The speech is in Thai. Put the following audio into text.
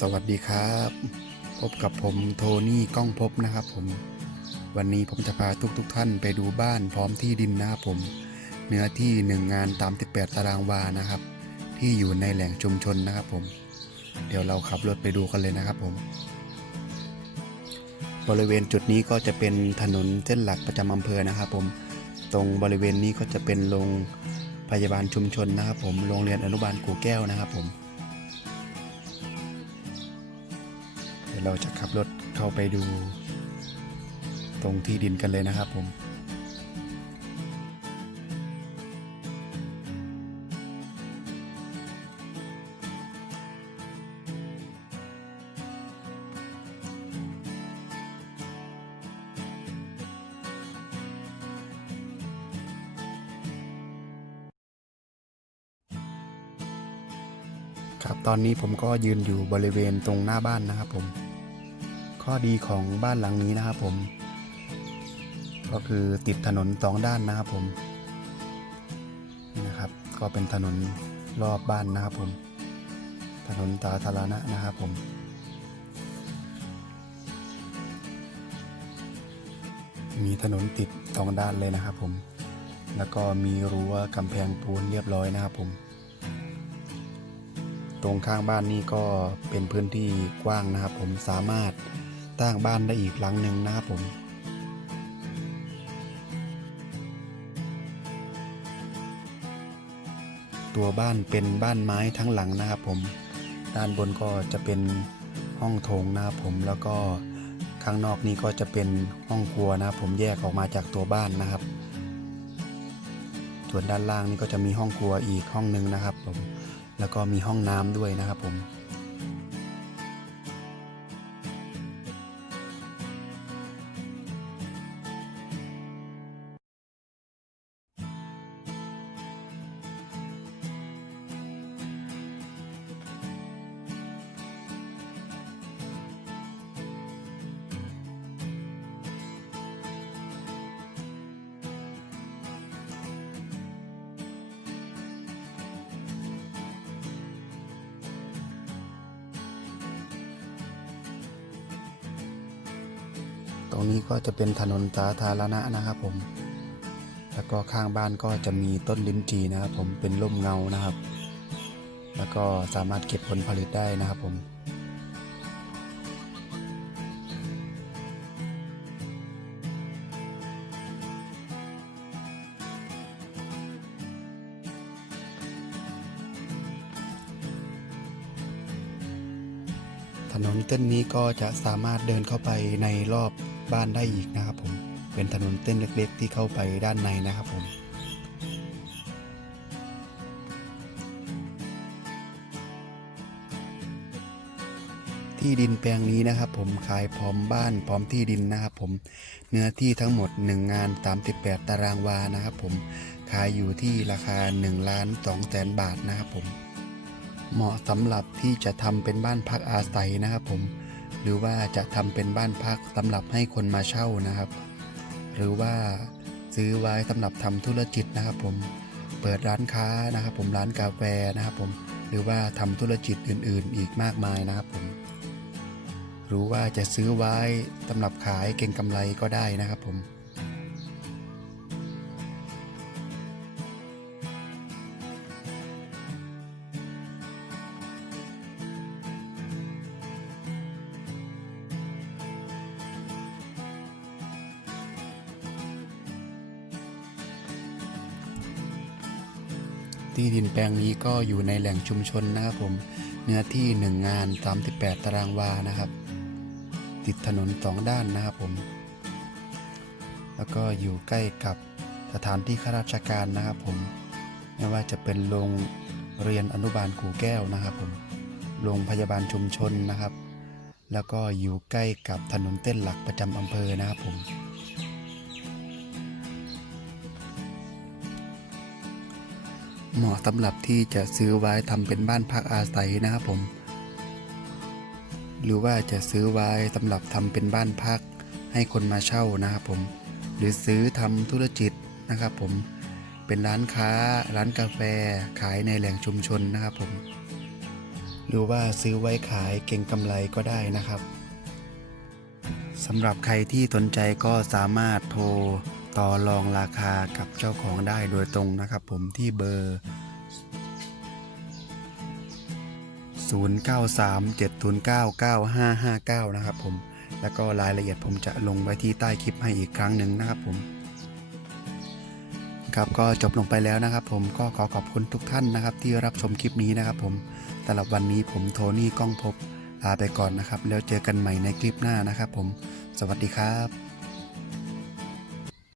สวัสดีครับ พบกับผมโทนี่ก้องพบนะครับผม วันนี้ผมจะพาทุกๆทท่านไปดูบ้านพร้อมที่ดินนะครับผม เนื้อที่หนึ่งงานตาม18ตารางวานะครับ ที่อยู่ในแหล่งชุมชนนะครับผม เดี๋ยวเราขับรถไปดูกันเลยนะครับผม บริเวณจุดนี้ก็จะเป็นถนนเส้นหลักประจำอำเภอนะครับผม ตรงบริเวณนี้ก็จะเป็นโรงพยาบาลชุมชนนะครับผม โรงเรียนอนุบาลกูแก้วนะครับผม เราจะขับรถเข้าไปดู ตรงที่ดินกันเลยนะครับผมครับตอนนี้ผมก็ยืนอยู่บริเวณตรงหน้าบ้านนะครับผม ข้อดีของบ้านหลังนี้นะครับผม ก็คือติดถนนสองด้านนะครับผมนะครับ ก็เป็นถนนรอบบ้านนะครับผม ถนนสาธารณะนะครับผมมีถนนติดสองด้านเลยนะครับผม แล้วก็มีรั้วกำแพงปูนเรียบร้อยนะครับผม ตรงข้างบ้านนี่ก็เป็นพื้นที่กว้างนะครับผมสามารถ ตั้งบ้านได้อีกหลังหนึ่งนะครับผมตัวบ้านเป็นบ้านไม้ทั้งหลังนะครับผม ด้านบนก็จะเป็นห้องโถงนะครับผม แล้วก็ข้างนอกนี่ก็จะเป็นห้องครัวนะครับผมแยกออกมาจากตัวบ้านนะครับ ส่วนด้านล่างนี่ก็จะมีห้องครัวอีกห้องหนึ่งนะครับผม แล้วก็มีห้องน้ำด้วยนะครับผม รงนี้ก็จะเป็นถนนสาธารณะนะครับผม แล้วก็ข้างบ้านก็จะมีต้นลิ้นจีนะครับ ผมเป็นร่มเงานะครับ แล้วก็สามารถเก็บผลผลิตได้นะครับผมถนนเส้นนี้ก็จะสามารถเดินเข้าไปในรอบ บ้านได้อีกนะครับผมเป็นถนนเส้นเล็กๆ ที่เข้าไปด้านในนะครับผมที่ดินแปลงนี้นะครับผมขายพร้อมบ้านพร้อมที่ดินนะครับผมเนื้อที่ทั้งหมด 1 งาน 38 ตารางวานะครับผมขายอยู่ที่ราคา1ล้าน2แสนบาทนะครับผมเหมาะสำหรับที่จะทำเป็นบ้านพักอาศัยนะครับผม หรือว่าจะทำเป็นบ้านพักสำหรับให้คนมาเช่านะครับ หรือว่าซื้อไว้สำหรับทำธุรกิจนะครับ ผมเปิดร้านค้านะครับ ผมร้านกาแฟนะครับผมหรือว่าทำธุรกิจอื่น ๆ อีกมากมายนะครับผมหรือว่าจะซื้อไว้สำหรับขายเก็งกำไรก็ได้นะครับผม ที่ดินแปลงนี้ก็อยู่ในแหล่งชุมชนนะครับผม เนื้อที่ 1 งาน 38 ตารางวานะครับ ติดถนนสองด้านนะครับผม แล้วก็อยู่ใกล้กับสถานที่ข้าราชการนะครับผม ไม่ว่าจะเป็นโรงเรียนอนุบาลกู่แก้วนะครับผม โรงพยาบาลชุมชนนะครับ แล้วก็อยู่ใกล้กับถนนเส้นหลักประจำอำเภอนะครับผม เหมาะสำหรับที่จะซื้อไว้ทำเป็นบ้านพักอาศัยนะครับผม หรือว่าจะซื้อไว้สำหรับทำเป็นบ้านพักให้คนมาเช่านะครับผม หรือซื้อทำธุรกิจนะครับผม เป็นร้านค้า ร้านกาแฟ ขายในแหล่งชุมชนนะครับผม หรือว่าซื้อไว้ขายเก่งกำไรก็ได้นะครับสำหรับใครที่สนใจก็สามารถโทร ต่อรองราคากับเจ้าของได้โดยตรงนะครับ ผมที่เบอร์ 0937099559 นะครับผม แล้วก็รายละเอียดผมจะลงไว้ที่ใต้คลิปให้อีกครั้งหนึ่งนะครับผมครับก็จบลงไปแล้วนะครับ ผมก็ขอขอบคุณทุกท่านนะครับ ที่รับชมคลิปนี้นะครับ ผมสำหรับวันนี้ผมโทนี่ก้องพบลาไปก่อนนะครับ แล้วเจอกันใหม่ในคลิปหน้านะครับ ผม สวัสดีครับ